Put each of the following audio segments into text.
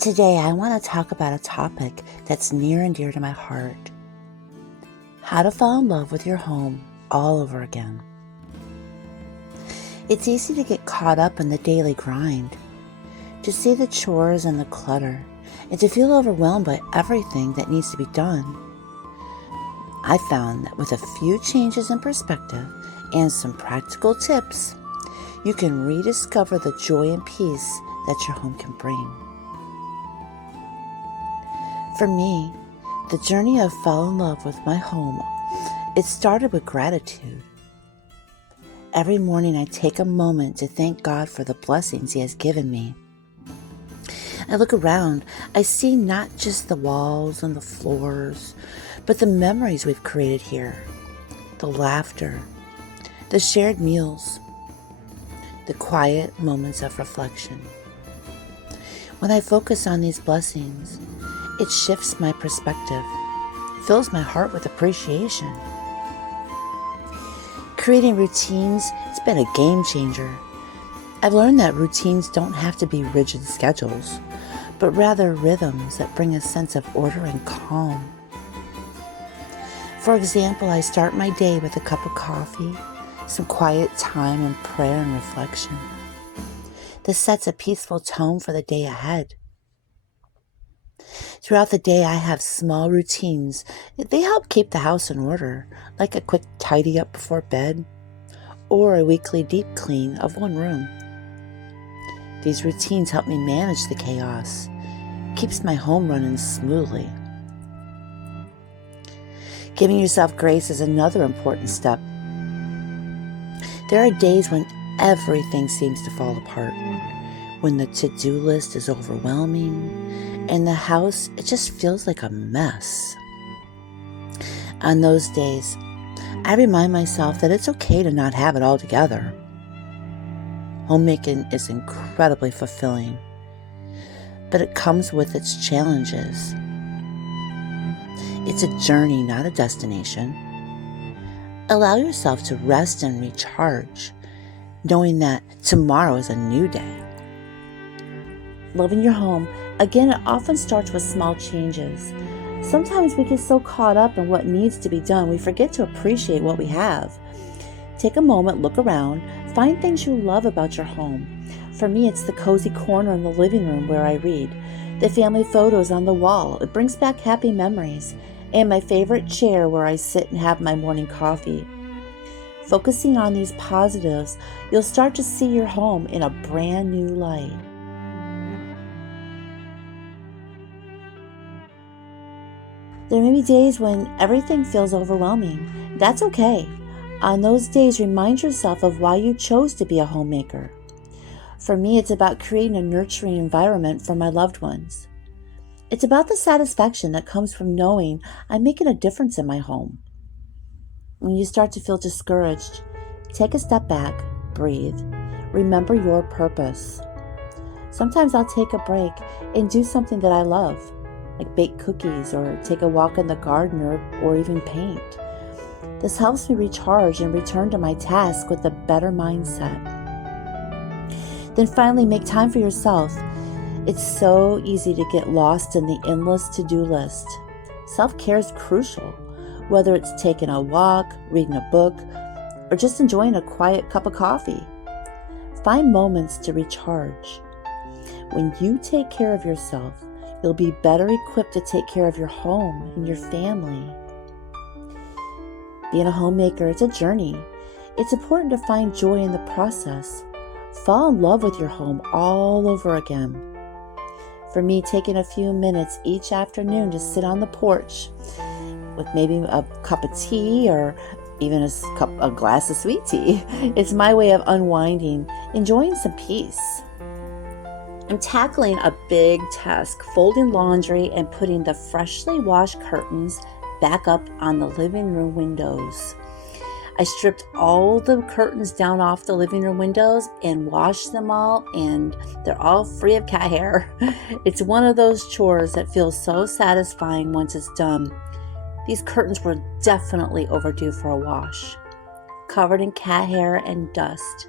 Today, I want to talk about a topic that's near and dear to my heart. How to fall in love with your home all over again. It's easy to get caught up in the daily grind, to see the chores and the clutter, and to feel overwhelmed by everything that needs to be done. I found that with a few changes in perspective and some practical tips, you can rediscover the joy and peace that your home can bring. For me, the journey of falling in love with my home, it started with gratitude. Every morning I take a moment to thank God for the blessings He has given me. I look around, I see not just the walls and the floors, but the memories we've created here, the laughter, the shared meals, the quiet moments of reflection. When I focus on these blessings, it shifts my perspective, fills my heart with appreciation. Creating routines, it's been a game changer. I've learned that routines don't have to be rigid schedules, but rather rhythms that bring a sense of order and calm. For example, I start my day with a cup of coffee, some quiet time in prayer and reflection. This sets a peaceful tone for the day ahead. Throughout the day, I have small routines. They help keep the house in order, like a quick tidy up before bed or a weekly deep clean of one room. These routines help me manage the chaos, keeps my home running smoothly. Giving yourself grace is another important step. There are days when everything seems to fall apart, when the to-do list is overwhelming, and the house, it just feels like a mess. On those days, I remind myself that it's okay to not have it all together. Homemaking is incredibly fulfilling, but it comes with its challenges. It's a journey, not a destination. Allow yourself to rest and recharge, knowing that tomorrow is a new day. Loving your home, again, it often starts with small changes. Sometimes we get so caught up in what needs to be done, we forget to appreciate what we have. Take a moment, look around, find things you love about your home. For me, it's the cozy corner in the living room where I read, the family photos on the wall, it brings back happy memories, and my favorite chair where I sit and have my morning coffee. Focusing on these positives, you'll start to see your home in a brand new light. There may be days when everything feels overwhelming. That's okay. On those days, remind yourself of why you chose to be a homemaker. For me, it's about creating a nurturing environment for my loved ones. It's about the satisfaction that comes from knowing I'm making a difference in my home. When you start to feel discouraged, take a step back, breathe, remember your purpose. Sometimes I'll take a break and do something that I love, like bake cookies or take a walk in the garden or even paint. This helps me recharge and return to my task with a better mindset. Then finally, make time for yourself. It's so easy to get lost in the endless to-do list. Self-care is crucial, whether it's taking a walk, reading a book, or just enjoying a quiet cup of coffee. Find moments to recharge. When you take care of yourself, you'll be better equipped to take care of your home and your family. Being a homemaker, it's a journey. It's important to find joy in the process. Fall in love with your home all over again. For me, taking a few minutes each afternoon to sit on the porch with maybe a cup of tea or even a glass of sweet tea, it's my way of unwinding, enjoying some peace. I'm tackling a big task, folding laundry and putting the freshly washed curtains back up on the living room windows. I stripped all the curtains down off the living room windows and washed them all, and they're all free of cat hair. It's one of those chores that feels so satisfying once it's done. These curtains were definitely overdue for a wash, covered in cat hair and dust.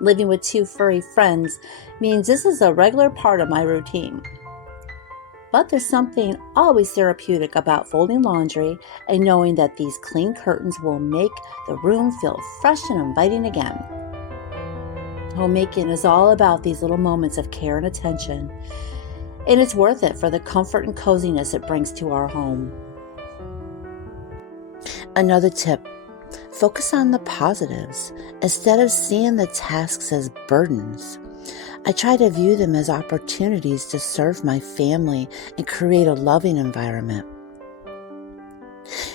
Living with two furry friends means this is a regular part of my routine. But there's something always therapeutic about folding laundry and knowing that these clean curtains will make the room feel fresh and inviting again. Homemaking is all about these little moments of care and attention, and it's worth it for the comfort and coziness it brings to our home. Another tip: focus on the positives. Instead of seeing the tasks as burdens, I try to view them as opportunities to serve my family and create a loving environment.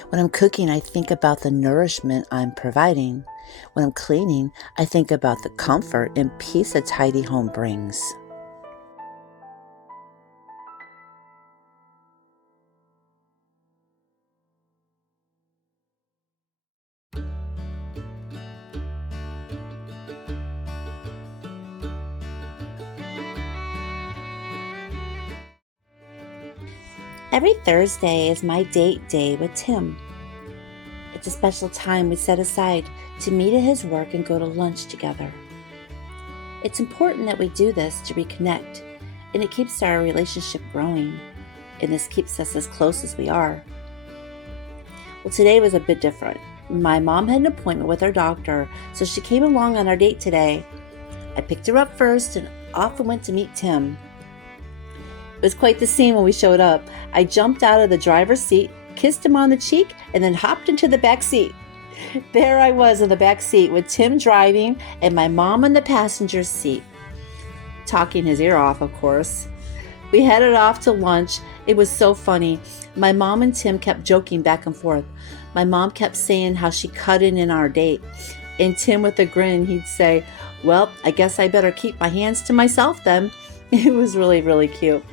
When I'm cooking, I think about the nourishment I'm providing. When I'm cleaning, I think about the comfort and peace a tidy home brings. Every Thursday is my date day with Tim. It's a special time we set aside to meet at his work and go to lunch together. It's important that we do this to reconnect, and it keeps our relationship growing, and this keeps us as close as we are. Well, today was a bit different. My mom had an appointment with her doctor, so she came along on our date today. I picked her up first and off we went to meet Tim. It was quite the scene when we showed up. I jumped out of the driver's seat, kissed him on the cheek, and then hopped into the back seat. There I was in the back seat with Tim driving and my mom in the passenger seat, talking his ear off, of course. We headed off to lunch. It was so funny. My mom and Tim kept joking back and forth. My mom kept saying how she cut in our date. And Tim, with a grin, he'd say, "Well, I guess I better keep my hands to myself then." It was really, really cute.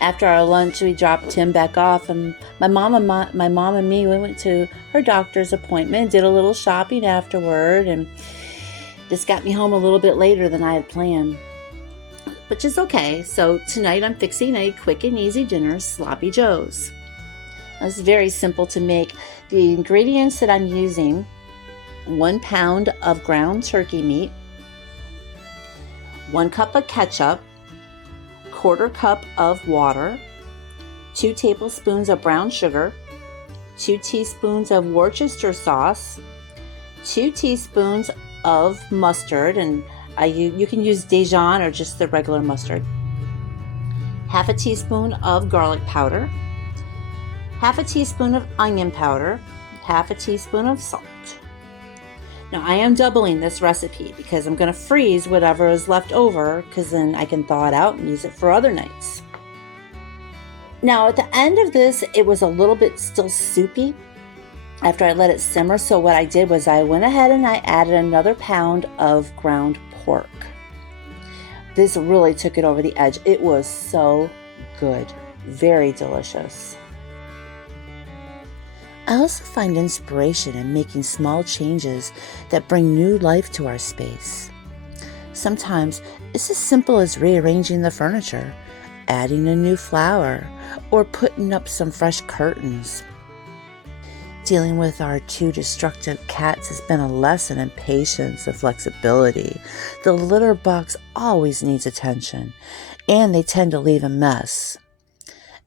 After our lunch, we dropped Tim back off, and my mom and me, we went to her doctor's appointment, did a little shopping afterward, and this got me home a little bit later than I had planned, which is okay. So tonight I'm fixing a quick and easy dinner, sloppy joes. It's very simple to make. The ingredients that I'm using: 1 pound of ground turkey meat, 1 cup of ketchup, 1/4 cup of water, 2 tablespoons of brown sugar, 2 teaspoons of Worcester sauce, 2 teaspoons of mustard, and you can use Dijon or just the regular mustard, 1/2 teaspoon of garlic powder, 1/2 teaspoon of onion powder, 1/2 teaspoon of salt. Now I am doubling this recipe because I'm going to freeze whatever is left over, because then I can thaw it out and use it for other nights. Now at the end of this, it was a little bit still soupy after I let it simmer. So what I did was I went ahead and I added another pound of ground pork. This really took it over the edge. It was so good, very delicious. I also find inspiration in making small changes that bring new life to our space. Sometimes it's as simple as rearranging the furniture, adding a new flower, or putting up some fresh curtains. Dealing with our 2 destructive cats has been a lesson in patience and flexibility. The litter box always needs attention, and they tend to leave a mess.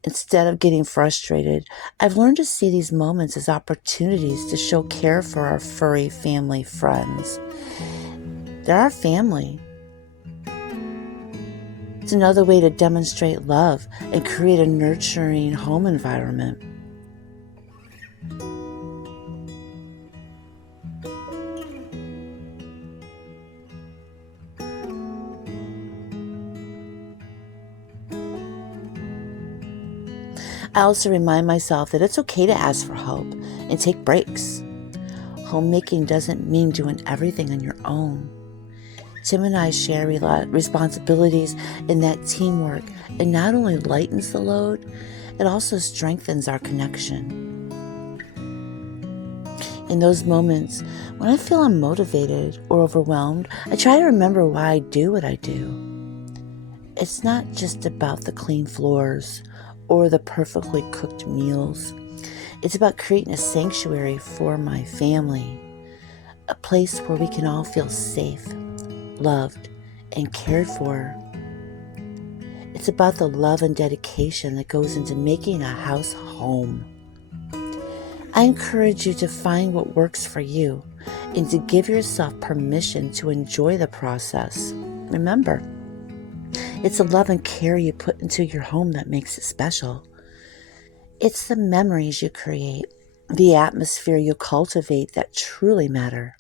Instead of getting frustrated, I've learned to see these moments as opportunities to show care for our furry family friends. They're our family. It's another way to demonstrate love and create a nurturing home environment. I also remind myself that it's okay to ask for help and take breaks. Homemaking doesn't mean doing everything on your own. Tim and I share responsibilities in that teamwork. It not only lightens the load, it also strengthens our connection. In those moments when I feel unmotivated or overwhelmed, I try to remember why I do what I do. It's not just about the clean floors or the perfectly cooked meals. It's about creating a sanctuary for my family, a place where we can all feel safe, loved, and cared for. It's about the love and dedication that goes into making a house home. I encourage you to find what works for you and to give yourself permission to enjoy the process. Remember, it's the love and care you put into your home that makes it special. It's the memories you create, the atmosphere you cultivate that truly matter.